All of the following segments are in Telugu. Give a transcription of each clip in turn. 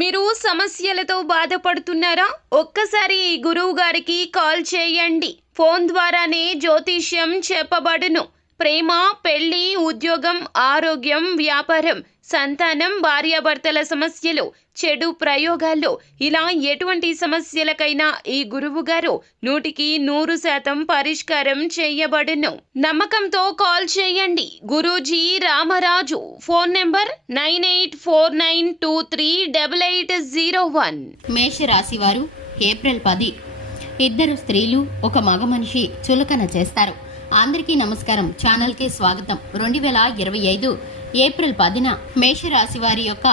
మీరు సమస్యలతో బాధపడుతున్నారా? ఒక్కసారి ఈ గురువు గారికి కాల్ చేయండి. ఫోన్ ద్వారానే జ్యోతిష్యం చెప్పబడును. ప్రేమ, పెళ్లి, ఉద్యోగం, ఆరోగ్యం, వ్యాపారం, సంతానం, భార్యాభర్తల సమస్యలు, చెడు ప్రయోగాల్లో ఇలా ఎటువంటి సమస్యలకైనా ఈ గురువు గారు 100% పరిష్కారం చేయబడును. నమ్మకంతో కాల్ చేయండి. గురూజీ రామరాజు. Phone number 9849238801. మేషరాశి వారు ఏప్రిల్ 10 ఇద్దరు స్త్రీలు ఒక మగ మనిషి చులకన చేస్తారు. అందరికీ నమస్కారం. ఛానల్కి స్వాగతం. 2025 ఏప్రిల్ 10న మేషరాశి వారి యొక్క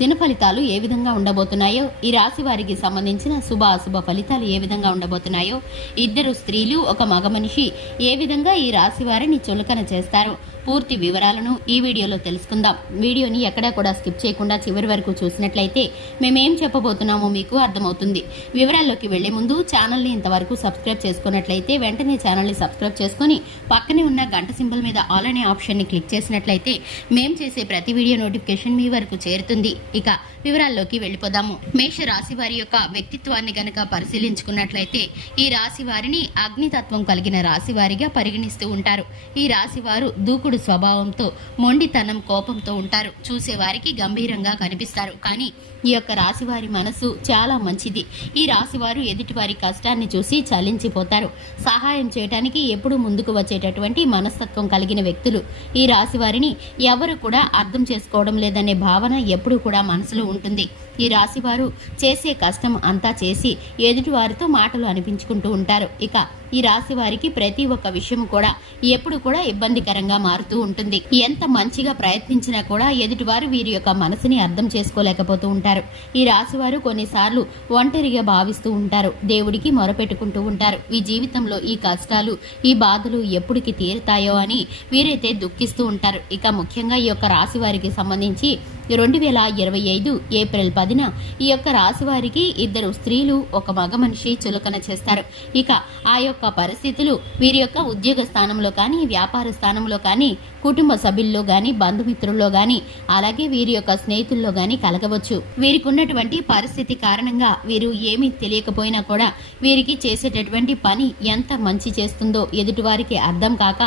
దిన ఫలితాలు ఏ విధంగా ఉండబోతున్నాయో, ఈ రాశి వారికి సంబంధించిన శుభ అశుభ ఫలితాలు ఏ విధంగా ఉండబోతున్నాయో, ఇద్దరు స్త్రీలు ఒక మగ మనిషి ఏ విధంగా ఈ రాశి వారిని చులకన చేస్తారో పూర్తి వివరాలను ఈ వీడియోలో తెలుసుకుందాం. వీడియోని ఎక్కడా కూడా స్కిప్ చేయకుండా చివరి వరకు చూసినట్లయితే మేమేం చెప్పబోతున్నామో మీకు అర్థమవుతుంది. వివరాల్లోకి వెళ్లే ముందు ఛానల్ని ఇంతవరకు సబ్స్క్రైబ్ చేసుకున్నట్లయితే వెంటనే ఛానల్ని సబ్స్క్రైబ్ చేసుకుని పక్కనే ఉన్న గంట సింబల్ మీద ఆల్ అనే ఆప్షన్ని క్లిక్ చేసినట్లయితే మేం చేసే ప్రతి వీడియో నోటిఫికేషన్ మీ వరకు చేరుతుంది. ఇక వివరాల్లోకి వెళ్ళిపోదాము. మేష రాశి వారి యొక్క వ్యక్తిత్వాన్ని గనక పరిశీలించుకున్నట్లయితే ఈ రాశి వారిని అగ్నితత్వం కలిగిన రాశి వారిగా పరిగణిస్తూ ఉంటారు. ఈ రాశి వారు దూకుడు స్వభావంతో, మొండితనం, కోపంతో ఉంటారు. చూసేవారికి గంభీరంగా కనిపిస్తారు. కానీ ఈ యొక్క రాశి వారి మనసు చాలా మంచిది. ఈ రాశి వారు ఎదుటి వారి కష్టాన్ని చూసి చలించిపోతారు. సహాయం చేయడానికి ఎప్పుడు ముందుకు వచ్చేటటువంటి మనస్తత్వం కలిగిన వ్యక్తులు. ఈ రాశి వారిని ఎవరు కూడా అర్థం చేసుకోవడం లేదనే భావన ఎప్పుడు కూడా మనసులో ఉంటుంది. ఈ రాశి వారు చేసే కష్టం అంతా చేసి ఎదుటి వారితో మాటలు అనిపించుకుంటూ ఉంటారు. ఇక ఈ రాశి వారికి ప్రతి ఒక్క విషయం కూడా ఎప్పుడు కూడా ఇబ్బందికరంగా మారుతూ ఉంటుంది. ఎంత మంచిగా ప్రయత్నించినా కూడా ఎదుటివారు వీరి యొక్క మనసుని అర్థం చేసుకోలేకపోతూ ఉంటారు. ఈ రాశి వారు కొన్నిసార్లు ఒంటరిగా భావిస్తూ ఉంటారు. దేవుడికి మొరపెట్టుకుంటూ ఉంటారు. ఈ జీవితంలో ఈ కష్టాలు, ఈ బాధలు ఎప్పటికి తీరుతాయో అని వీరైతే దుఃఖిస్తూ ఉంటారు. ఇక ముఖ్యంగా ఈ యొక్క రాశి వారికి సంబంధించి 2025 ఏప్రిల్ 10న ఈ యొక్క రాశి వారికి ఇద్దరు స్త్రీలు ఒక మగ మనిషి చులకన చేస్తారు. ఇక ఆ యొక్క పరిస్థితులు వీరి యొక్క ఉద్యోగ స్థానంలో కానీ, వ్యాపార స్థానంలో కానీ, కుటుంబ సభ్యుల్లో గాని, బంధుమిత్రుల్లో గాని, అలాగే వీరి యొక్క స్నేహితుల్లో గాని కలగవచ్చు. వీరికి ఉన్నటువంటి పరిస్థితి కారణంగా వీరు ఏమీ తెలియకపోయినా కూడా వీరికి చేసేటటువంటి పని ఎంత మంచి చేస్తుందో ఎదుటివారికి అర్థం కాక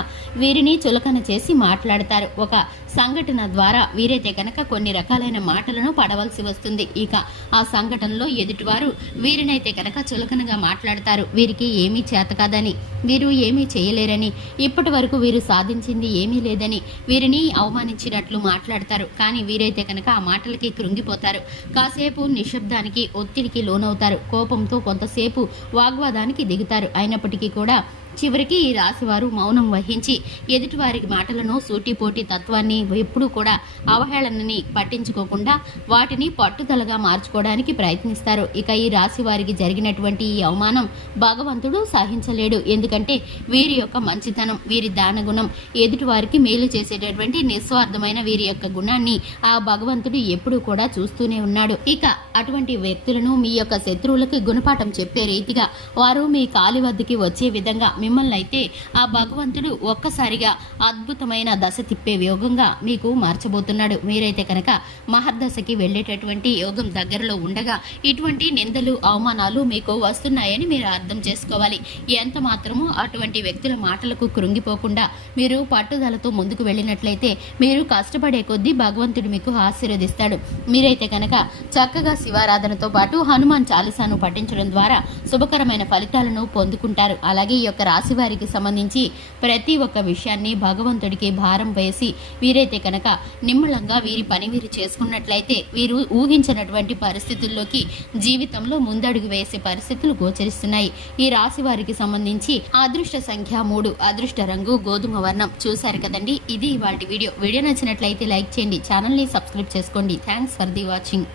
వీరిని చులకన చేసి మాట్లాడతారు. ఒక సంఘటన ద్వారా వీరైతే కనుక కొన్ని రకాలైన మాటలను పడవలసి వస్తుంది. ఇక ఆ సంఘటనలో ఎదుటివారు వీరినైతే కనుక చులకనగా మాట్లాడతారు. వీరికి ఏమీ చేత కాదని, వీరు ఏమీ చేయలేరని, ఇప్పటి వరకు వీరు సాధించింది ఏమీ లేదని వీరిని అవమానించినట్లు మాట్లాడతారు. కానీ వీరైతే కనుక ఆ మాటలకి కృంగిపోతారు. కాసేపు నిశ్శబ్దానికి, ఒత్తిడికి లోనవుతారు. కోపంతో కొంతసేపు వాగ్వాదానికి దిగుతారు. అయినప్పటికీ కూడా చివరికి ఈ రాశివారు మౌనం వహించి ఎదుటివారి మాటలను, సూటిపోటి తత్వాన్ని, ఎప్పుడూ కూడా అవహేళనని పట్టించుకోకుండా వాటిని పట్టుదలగా మార్చుకోవడానికి ప్రయత్నిస్తారు. ఇక ఈ రాశి వారికి జరిగినటువంటి ఈ అవమానం భగవంతుడు సహించలేడు. ఎందుకంటే వీరి యొక్క మంచితనం, వీరి దానగుణం, ఎదుటివారికి మేలు చేసేటటువంటి నిస్వార్థమైన వీరి యొక్క గుణాన్ని ఆ భగవంతుడు ఎప్పుడూ కూడా చూస్తూనే ఉన్నాడు. ఇక అటువంటి వ్యక్తులను మీ యొక్క శత్రువులకి గుణపాఠం చెప్పే రీతిగా వారు మీ కాలి వద్దకి వచ్చే విధంగా మిమ్మల్ని అయితే ఆ భగవంతుడు ఒక్కసారిగా అద్భుతమైన దశ తిప్పే యోగంగా మీకు మార్చబోతున్నాడు. మీరైతే కనుక మహర్దశకి వెళ్ళేటటువంటి యోగం దగ్గరలో ఉండగా ఇటువంటి నిందలు, అవమానాలు మీకు వస్తున్నాయని మీరు అర్థం చేసుకోవాలి. ఎంత మాత్రమూ అటువంటి వ్యక్తుల మాటలకు కృంగిపోకుండా మీరు పట్టుదలతో ముందుకు వెళ్ళినట్లయితే మీరు కష్టపడే కొద్దీ భగవంతుడు మీకు ఆశీర్వదిస్తాడు. మీరైతే కనుక చక్కగా శివారాధనతో పాటు హనుమాన్ చాలీసాను పఠించడం ద్వారా శుభకరమైన ఫలితాలను పొందుకుంటారు. అలాగే ఈ యొక్క రాశి వారికి సంబంధించి ప్రతి ఒక్క విషయాన్ని భగవంతుడికి భారం వేసి వీరైతే కనుక నిమ్మళంగా వీరి పని వీరు చేసుకున్నట్లయితే వీరు ఊహించినటువంటి పరిస్థితుల్లోకి జీవితంలో ముందడుగు వేసే పరిస్థితులు గోచరిస్తున్నాయి. ఈ రాశి వారికి సంబంధించి అదృష్ట సంఖ్య 3, అదృష్ట రంగు గోధుమ వర్ణం. చూశారు కదండి, ఇది ఇవాల్టి వీడియో. వీడియో నచ్చినట్లయితే లైక్ చేయండి, ఛానల్ని సబ్స్క్రైబ్ చేసుకోండి. Thanks for the watching.